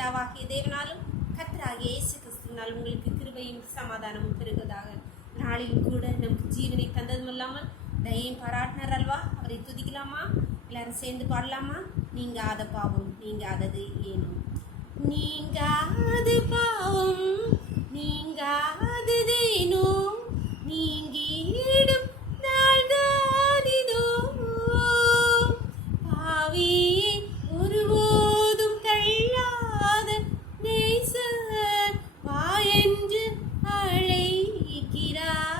பிதாவாகிய தேவனாலும் கர்த்தராகிய இயேசு கிறிஸ்துவினால் உங்களுக்கு கிருபையும் சமாதானமும் பெருகுவதாக. நாளிலும் கூட நமக்கு ஜீவனை தந்ததும் இல்லாமல் தயையும் பாராட்டினார் அல்லவா? அவரை துதிக்கலாமா? எல்லாரும் சேர்ந்து பாடலாமா? நீங்காத பாவம் நீங்காதது ஏனும், நீங்காது பாவம் நீங்காததேனோ, நீங்கிடும் நாள்தானிதோ. பாவியை ஒருபோதும் தள்ளாத நேசர் வாயென்று அழைக்கிறார்.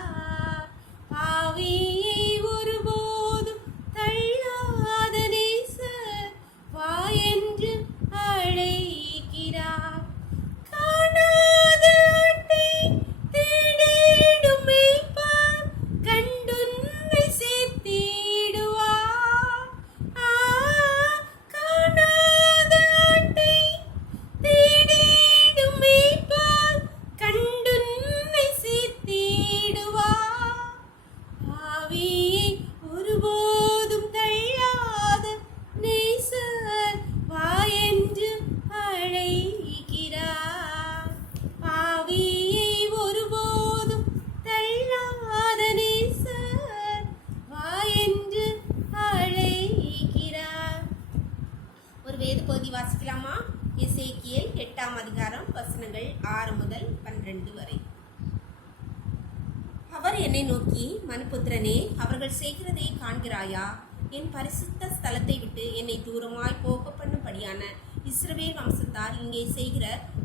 பாவியை ஒருபோதும் தள்ளாத நேசர் வாயென்று அழைக்கிறார். காணாத ஆட்டை தேடிடும் மேய்ப்பர் கண்டுன்னை சேர்த்திடுவார். காணாத ஆட்டை தேடிடும் மேய்ப்பர் கண்டுன்னை சேர்த்திடுவார். பாவியை ஒருபோதும் தள்ளாத நேசர் வாயென்று அழைக்கிறார். பாவியை ஒருபோதும் தள்ளாத நேசர் வாயென்று அழைக்கிறார். ஒரு வேத பகுதி வாசிக்கலாமா? எசேக்கியேல் 8ஆம் அதிகாரம் வசனங்கள் 6 முதல் 12 வரை. அவர் என்னை நோக்கி, மனுபுத்திரனே, அவர்கள் செய்கிறதை காண்கிறாயா? என் பரிசுத்த ஸ்தலத்தை விட்டு என்னை தூரமாய் போக பண்ணும்படியான இஸ்ரவேல் வம்சத்தார் இங்கே செய்கிற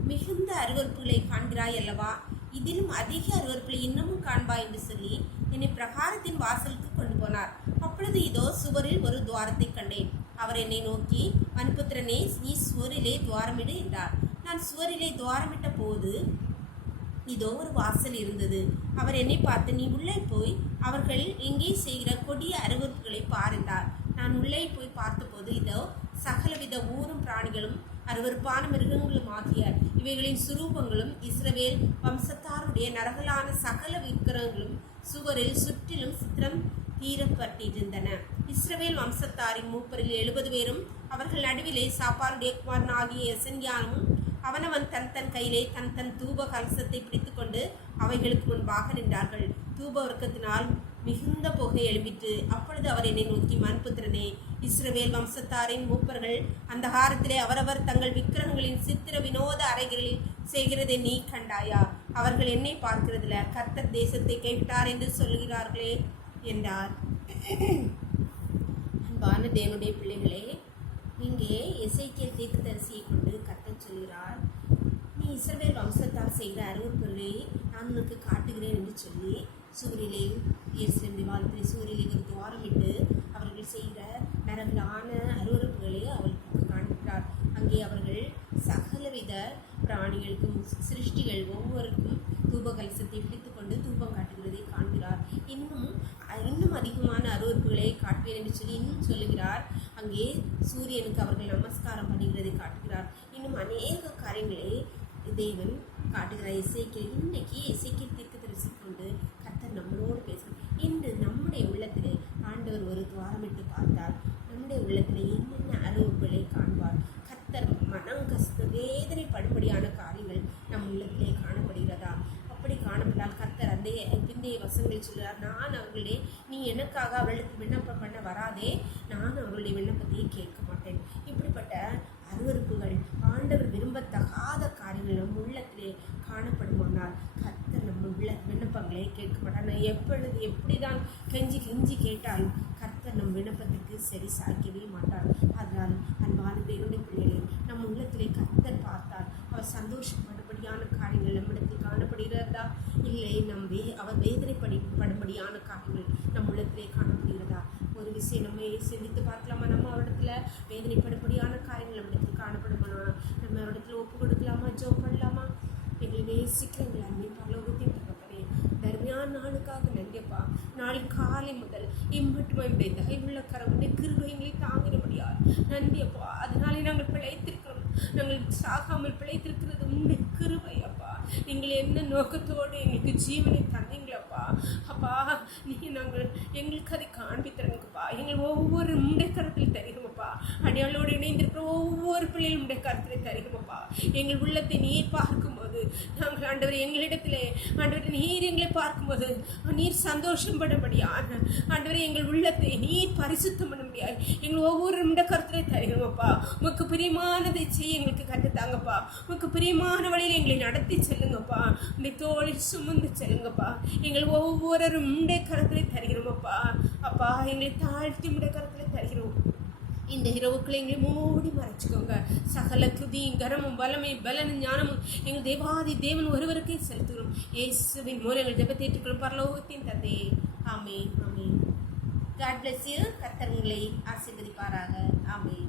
மிகுந்த அருவருப்புகளை காண்கிறாய் அல்லவா? இதிலும் அதிக அருவருப்புகளை இன்னமும் காண்பாய் என்று சொல்லி என்னை பிரகாரத்தின் வாசலுக்கு கொண்டு போனார். அப்பொழுது இதோ சுவரில் ஒரு துவாரத்தை கண்டேன். அவர் என்னை நோக்கி, மனுபுத்திரனே, நீ சுவரிலே துவாரமிடு என்றார். நான் சுவரிலே துவாரமிட்ட போது இதோ ஒரு வாசல் இருந்தது. அவர் என்னை பார்த்து, நீ உள்ளே போய் அவர்கள் எங்கே செய்கிற கொடிய அருவருப்புகளை பார் என்றார். நான் உள்ளே போய் பார்த்தபோது இதோ சகலவித ஊரும் பிராணிகளும் அருவருப்பான மிருகங்களும் ஆகிய இவைகளின் சுரூபங்களும் இஸ்ரவேல் வம்சத்தாருடைய நரகலான சகல விக்கிரகங்களும் சுவரில் சுற்றிலும் சித்திரம் தீரப்பட்டிருந்தன. இஸ்ரவேல் வம்சத்தாரின் மூப்பரில் 70 பேரும் அவர்கள் நடுவிலே சாப்பாருடைய குமாரன் ஆகிய எசன்யானும் அவனவன் தன் தன் கையிலே தன் தன் தூப கலசத்தை பிடித்துக் கொண்டு அவைகளுக்கு முன்பாக நின்றார்கள். தூப வர்க்கத்தினால் மிகுந்த புகை எழும்பிற்று. அப்பொழுது அவர் என்னை நோக்கி, மனுபுத்திரனே, இஸ்ரவேல் வம்சத்தாரின் மூப்பர்கள் அந்த காலத்திலே அவரவர் தங்கள் விக்கிரகங்களின் சித்திர வினோத அறைகளில் செய்கிறதை நீ கண்டாயா? அவர்கள் என்னை பார்க்கிறதில்ல, கர்த்தர் தேசத்தை கைவிட்டார் என்று சொல்கிறார்களே என்றார். அன்பான தேவனுடைய பிள்ளைகளே, இங்கே எசேக்கியேல் தீர்க்கதரிசியை கொண்டு கர்த்தர் சொல்கிறார், நீ இஸ்ரவேல் வம்சத்தார் செய்கிற அருவருப்புகளை நான் உனக்கு காட்டுகிறேன் என்று சொல்லி சூரிலே எருசலேம் வாழ்க்கை சூரிலே ஒரு துவாரமிட்டு அவர்கள் செய்கிற நரகலான அருவருப்புகளை அவர்களுக்கு காண்கிறார். அங்கே அவர்கள் சகலவித பிராணிகளுக்கும் சிருஷ்டிகள் ஒவ்வொருக்கும் தூப கலசத்தை பிடித்துக் கொண்டு தூபம் காட்டுகிறதை காண்கிறார். இன்னும் அதிகமான அருவருப்புகளை காட்டுவேன் என்று சொல்லி இன்னும் சொல்லுகிறார். அங்கே சூரியனுக்கு அவர்கள் நமஸ்காரம் பண்ணுகிறதை காட்டுகிறார். இன்னும் அநேக காரியங்களை தேவன் காட்டுகிறார். இன்னைக்கு எசேக்கியேல் தீர்க்கதரிசி கொண்டு கர்த்தர் நம்மளோடு பேசுகிறார். இன்று நம்முடைய உள்ளத்திலே ஆண்டவர் ஒரு துவாரமிட்டு பார்த்தால் நம்முடைய உள்ளத்திலே என்னென்ன அருவருப்புகளை காண்பார். கர்த்தர் மனம் கஷ்ட வேதனைப்படும்படியான காரியங்கள் நம் உள்ளத்திலே காணப்படுகிறதா? அப்படி காணப்பட்டால் கர்த்தர் அந்த பிந்தைய வசனங்கள் சொல்கிறார், நான் அவர்களே, நீ எனக்காக அவர்களுக்கு விண்ணப்பம் பண்ண வராதே, நான் அவர்களுடைய விண்ணப்பத்தையே கேட்க மாட்டேன். இப்படிப்பட்ட அருவருப்புகள் ஆண்டவர் விரும்பத்தகாத காரியங்கள் நம் உள்ளத்திலே காணப்படுமானால் கர்த்தர் நம்ம விண்ணப்பங்களை கேட்க மாட்டார். நான் எப்படிதான் கெஞ்சி கேட்டாலும் கர்த்தர் நம் விண்ணப்பத்திற்கு சரி சாய்க்கவே மாட்டார். அதனால் அன்பான தேவனுடைய பிள்ளைகளை நம் உள்ளத்திலே கர்த்தர் பார்த்தால் அவர் சந்தோஷப்படும்படியான காரியங்கள் நம்மிடத்தில் காணப்படுகிறதா? இல்லை, அவர் வேதனைப்படும்படியான காரியங்கள் நம் உள்ளத்திலே காணப்படுகிறதா? ஒரு விஷயம் நம்ம சிந்தித்து பார்க்கலாமா? நம்ம அவரிடத்துல வேதனைப்படும்படியான காரியங்கள் நம்மிடத்தில் காணப்படுமா? நம்ம அவரிடத்துல ஒப்பு கொடுக்கலாமா? ஜெபம் பண்ணலாமா? எங்களை நேசிக்கிற எங்கள் அன்னை பரலோகத்தின் தகப்பனே, தர்மையான நாளுக்காக நன்றிப்பா. நாளை காலை முதல் இம்மட்டுமே தயவுள்ள கரவுடைய கிருபைகளை தாங்கினபடியால் நன்றியப்பா. அதனாலே நாங்கள் பிழைத்திருக்கிறோம். நாங்கள் சாகாமல் பிழைத்திருக்கிறது உங்களுடைய கிருபை அப்பா. நீங்கள் என்ன நோக்கத்தோடு எங்களுக்கு ஜீவனை தந்தீங்களப்பா. அப்பா, நாங்கள் எங்களுக்கு அதை காண்பித்தரங்கப்பா. எங்கள் ஒவ்வொரு முண்டைக்கரத்தில் தெரியுமப்பா. பணியாளோடு இணைந்திருக்கிற ஒவ்வொரு பிள்ளைகளும் உடைய கருத்திலே தருகிறோம்ப்பா. எங்கள் உள்ளத்தை நீர் பார்க்கும்போது நாங்கள் ஆண்டவர் எங்களிடத்திலே ஆண்டவர் நீர் எங்களை பார்க்கும்போது நீர் சந்தோஷப்படும்படியான ஆண்டவரை எங்கள் உள்ளத்தை நீர் பரிசுத்தம் பண்ண முடியாது. எங்கள் ஒவ்வொரு நிமிட கருத்திலே தருகிறோம்ப்பா. உமக்கு பிரியமானதை செய்ய எங்களுக்கு கற்றுத்தாங்கப்பா. உமக்கு பிரியமான வழியில் எங்களை நடத்தி செல்லுங்கப்பா. இந்த தோளில் சுமந்து செல்லுங்கப்பா. எங்கள் ஒவ்வொருவரும் முண்டை கருத்திலே தருகிறோமப்பா. அப்பா எங்களை தாழ்த்தி முண்டை கருத்திலே தருகிறோம். இந்த இரவுக்குள்ள எங்களை மூடி மறைச்சிக்கோங்க. சகல துதியும் கரமும் வல்லமையும் பலனும் ஞானமும் எங்கள் தேவாதி தேவன் ஒருவருக்கே செலுத்துகிறோம். இயேசுவின் மூலம் எங்கள் ஜெபத்தை ஏற்றுக்கொள்ளும் பரலோகத்தின் தந்தையே. ஆமென், ஆமென். God bless you. கர்த்தர் உங்களை ஆசீர்வதிப்பாராக. ஆமென்.